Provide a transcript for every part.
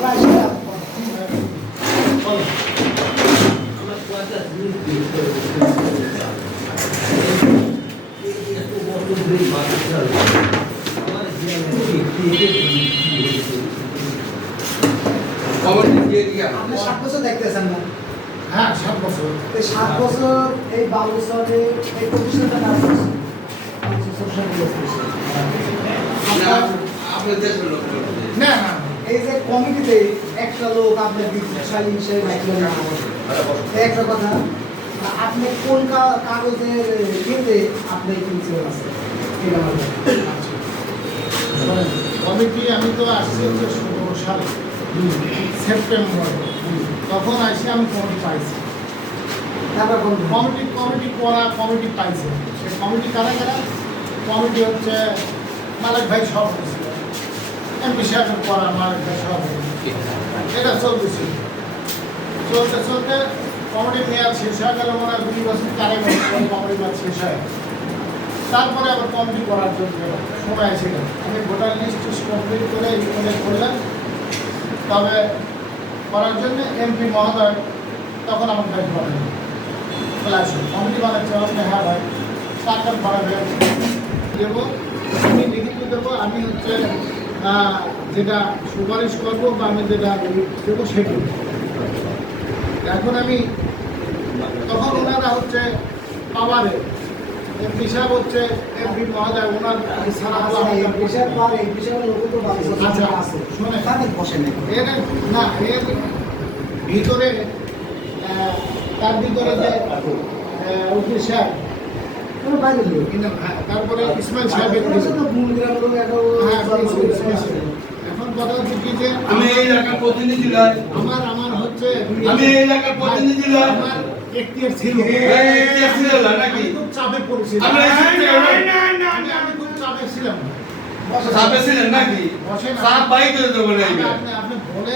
আপনি 7 বছর দেখতেছেন না? হ্যাঁ 7 বছর। এই 7 বছর এই বালুচরে এই প্রতিষ্ঠানটা কাজ করছে। না না এই যে কমিটিতে একটা লোক আপনার বিশালী হিসেবে রাখলেন না, একটা কথা, আপনি কোন কাগজের ক্ষেত্রে আপনি প্রিন্সিপাল আছেন এটা বলেন। কমিটি আমি তো আসছি হচ্ছে 17 সালে সেপ্টেম্বর, তখন আসি আমি কমিটি পাইছি। তারপর কমিটি করা কমিটি পাইছে। সে কমিটি কারা কারা? কমিটি হচ্ছে মালিক ভাই সভাপতি ছিল, এমপি সাহেবের পর মালিক ভাই সভাপতি, এটা চলতেছিল। চলতে চলতে কমিটির মেয়াদ শেষ হয়ে গেল, মনে হয় 2 বছর 4 বছর কমিটির মেয়াদ শেষ হয়। তারপরে আবার কমিটি করার জন্য সময় ছিল। আমি ভোটার লিস্ট কমপ্লিট করে ইমেলে করলাম, তবে করার জন্য এমপি মহোদয় তখন আমার কাছে বলেন চলে আসুন কমিটি বানাচ্ছে। আপনি হ্যাঁ ভাই টাকা বাড়াবে দেবো, আমি লিখিত দেবো, আমি হচ্ছে যেটা সুপারিশ করবো বা আমি যেটা দেবো সেটি। এখন আমি তখন ওনারা হচ্ছে পাওয়ারে এমপি সাহেব হচ্ছে এমপি মহোদয় ওনার সারা এর না এর ভিতরে তার ভিতরে যে উকিল সাহেব তারপরে ইসমাইল সাহেব, এখন কথা হচ্ছে কি যে আমি এই এলাকার প্রতিনিধি আমার হচ্ছে আমি এই এলাকার প্রতিনিধি আমার এখতিয়ার ছিল নাকি খুব চাপে পড়েছিল, আমি খুব চাপে ছিলাম। চাপে ছিলেন নাকি? চাপ বাই করে দেবো না আপনি বলে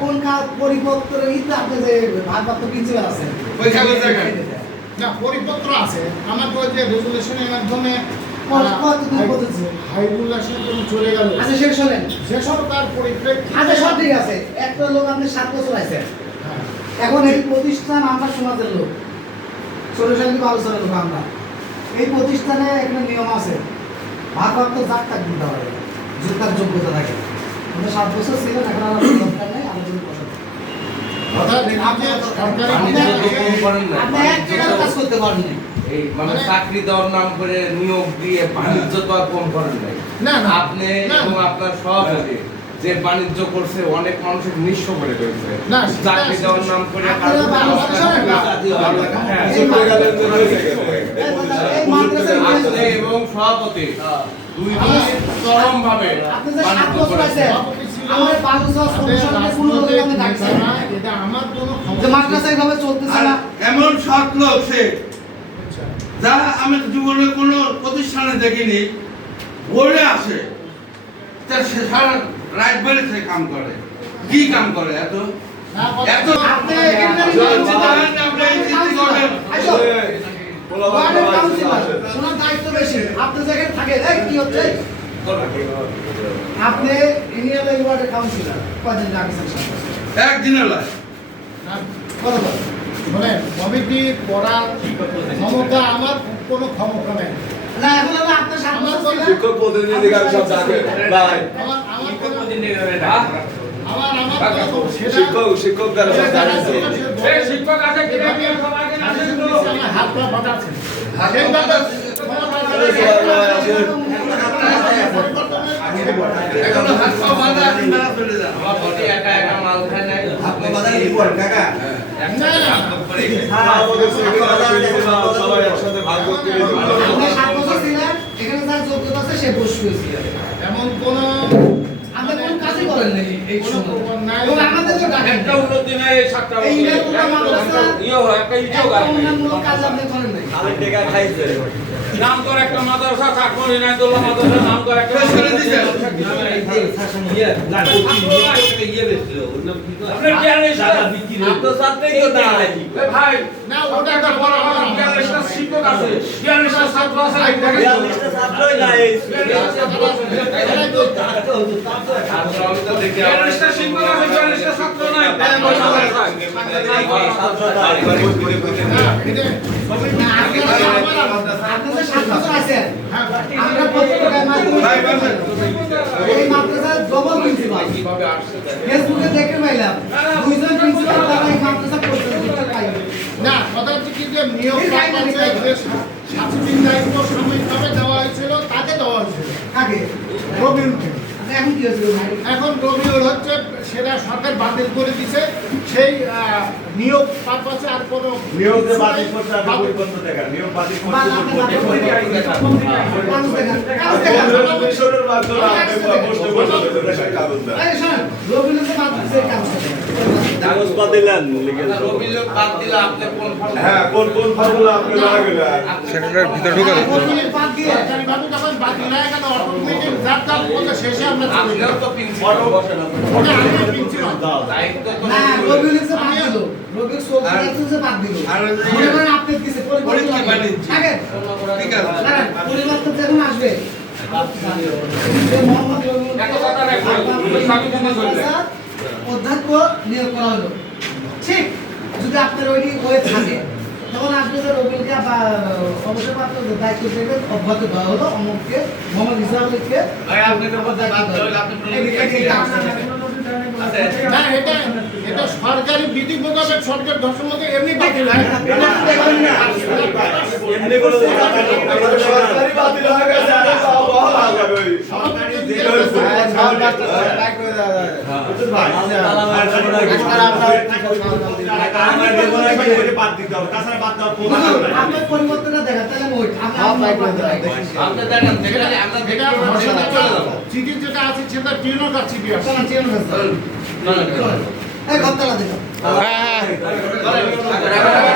কোন পরিপত্রের আপনি যে ভারপ্রাপ্ত প্রিন্সিপাল আছেন ওই কাগজ দেখেন না পরিপত্র আছে আমার তো যে রেজুলেশনের মাধ্যমে চলে গেল। আচ্ছা শেষ হলেন, শেষ হল তার পরিপ্রেক্ষিতে। আচ্ছা সব ঠিক আছে, একটা লোক আপনি 7 বছর আছে, এখন এই প্রতিষ্ঠান আমরা সমাজের লোক, সরকারি আলোচনার লোক আমরা, এই প্রতিষ্ঠানে একটা নিয়ম আছে, ভারপ্রাপ্ত যাক তাক দিতে হবে, তার যোগ্যতা থাকে। আমরা 7 বছর ছিলেন, এখন আমরা দরকার নেই আলোচনা বসাতে। আপনি এক জায়গায় কাজ করতে পারেন না, এই মানে চাকরি দেওয়ার নাম করে নিয়োগ দিয়ে বাণিজ্য তো আর কম করেন নাই। না আপনি এবং আপনার সভাপতি যে বাণিজ্য করছে অনেক মানুষের নিঃস্ব করে ফেলছে। চাকরি দেওয়ার নাম করে এবং সভাপতি দুই চরম ভাবে বাণিজ্য করেছে। আমার বালুচর সমিতির কোনো লোকের আপনি ডাকছেন না, এটা আমার কোনো যে মাদ্রাসা এইভাবে চলতেছে না। এমন সৎ লোক সে যা আমি জীবনে কোনো প্রতিষ্ঠানে দেখিনি, বলে আসে তার সে সারা রাত বেড়ে সে কাম করে। কি কাম করে এত এত আপনি এখানে শোনার দায়িত্ব বেশি, আপনি যেখানে থাকেন এই কি হচ্ছে, আপনি ইউনিয়ন ওয়ার্ডের কাউন্সিলর কয়দিন রাখছেন? একদিনে লয় কতবার? মানে কমিটি করার ক্ষমতা আমার কোনো ক্ষমতা নেই। না এখন আমি আপনার সামনে শিক্ষক প্রতিনিধি সব ডাকে ভাই, শিক্ষক দ্বারা সব ডাকে। শিক্ষক আছে হাত পা বাঁধাচ্ছে এখন হাত পা বাঁধা আপনি না চলে যান। আমার বডি একা একা মাল খায় নাই। সবাই একসাথে ভাগ করতে আপনি 7 বছর ছিলেন, এখানে যার যোগ্যতা আছে সে বসে ছিলেন, এমন কোন আপনি কোন কাজই করেন নাই এই সময়, এবং আমাদের তো ডাকেন একটা উন্নতি নাই এই সাতটা এই ইউনিয়ন মাদ্রাসা ইও হয় একটা ইটিও গায় উন্নয়নমূলক কাজ আপনি করেন নাই। খালি টাকা খাইছে। নাম করে একটা মাদ্রাসা চাকরি নাই দোলা মাদ্রাসা নাম করে একটা বেশ করে দিছে। আপনার কি আর নেই সারা বিক্রি তো সাথেই তো না এ ভাই না ওটা একটা বড় আমার বিয়াল্লিশটা শিক্ষক আছে 42টা ছাত্র আছে ছাত্রই নাই। আমি তো দেখি ব্যারিস্টার শিক্ষক আছে, ব্যারিস্টার ছাত্র নয়। না, আপনাদের 7 বছর আছেন হ্যাঁ, আমরা পত্রিকার মাধ্যমে ভাই, বলবেন। এই মাদ্রাসার ডবল প্রিন্সিপাল কিভাবে আসছে দেখেন। ফেসবুকে দেখে পাইলাম 2 জন প্রিন্সিপাল তারা এই মাদ্রাসা পরিচালনা পাই না, কথা হচ্ছে কি যে নিয়োগ আছে যে শাসকির দায়িত্ব সাময়িকভাবে দেওয়া হয়েছিল তাকে দেওয়া হয়েছিল আগে রবিউলকে। এখন কি হয়েছিল ভাই এখন রবিউল হচ্ছে সেটা সরকার বাতিল করে দিছে, সেই নিয়োগ পারপাসে আর কোনো নিয়োগ যে বাতিল করতে আপনি পরিপত্র দেখান, নিয়োগ বাতিল করতে মানুষ দেখা কমিশনের মাধ্যমে আপনি প্রশ্ন করতে দেন কাগজ দেন। এই শোন রবিউলের মাদ্রাসা কাজ করে কাগজ পাতি দেন লিখে দেন। রবিলোক বাদ দিলে আপনি কোন ফর্ম হ্যাঁ, কোন কোন ফর্মুলা আপনি জানা গেলেন? সেক্রেটারির ভিতরে ঢুকাবে রবিউলের বাদ দিয়ে সরকারিভাবে যখন বাতিল হয়ে গেল অটোমেটিক যার যার পদে শেষে আমরা চলে আপনিও গেলাম। তো প্রিন্সিপাল বসেন ওটা আমি প্রিন্সিপাল। দায়িত্ব তো না রবিউলের বাদ দিল রবিউল সোলকে বাদ দিল আর মনে করেন আপনি দিছে পরীক্ষা পরিবর্তন বাণিজ্য। আগে ঠিক আছে। দাঁড়ান, পরিবর্তন যখন আসবে যে মোহাম্মদ রবিউলকে একটা কথা রাখবেন, স্বামী যদি বলবেন। অধ্যক্ষ নিয়োগ করা হলো ঠিক যদি আপনার ওই হয়ে থাকে তখন আসবে যে রবিউলকে বা অবসরপ্রাপ্ত দায়িত্ব থেকে অব্যাহত দেওয়া হলো অমুককে মোহাম্মদ ইসলামকে ভাই আপনাদের মধ্যে বাদ দিলে আপনি না, এটা সরকারি বিধি মোতাবেক সরকার ধর্ষণকে এমনি বাতিল হয়। এমনি করে তো টাকা নেই। সরকারি বাতিল হয়ে গেছে, আর সব বহাল হয়ে যাবে ওই। সরকারি যে হয়েছে। বুঝছেন ভাই? আমার দেবো না কি করে বাদ দিতে হবে? তাছাড়া বাদ দেওয়ার কোনো মানে নাই। আপনার পরিবর্তনটা দেখা তাহলে ওই আপনি দেখেন যেখানে আমরা এটা দেখে চলে যাবো চিঠি যেটা আছে সেটা টিউনও কাছে চিঠি আছে। এই ঘরতলা দেখো হ্যাঁ হ্যাঁ চলেন।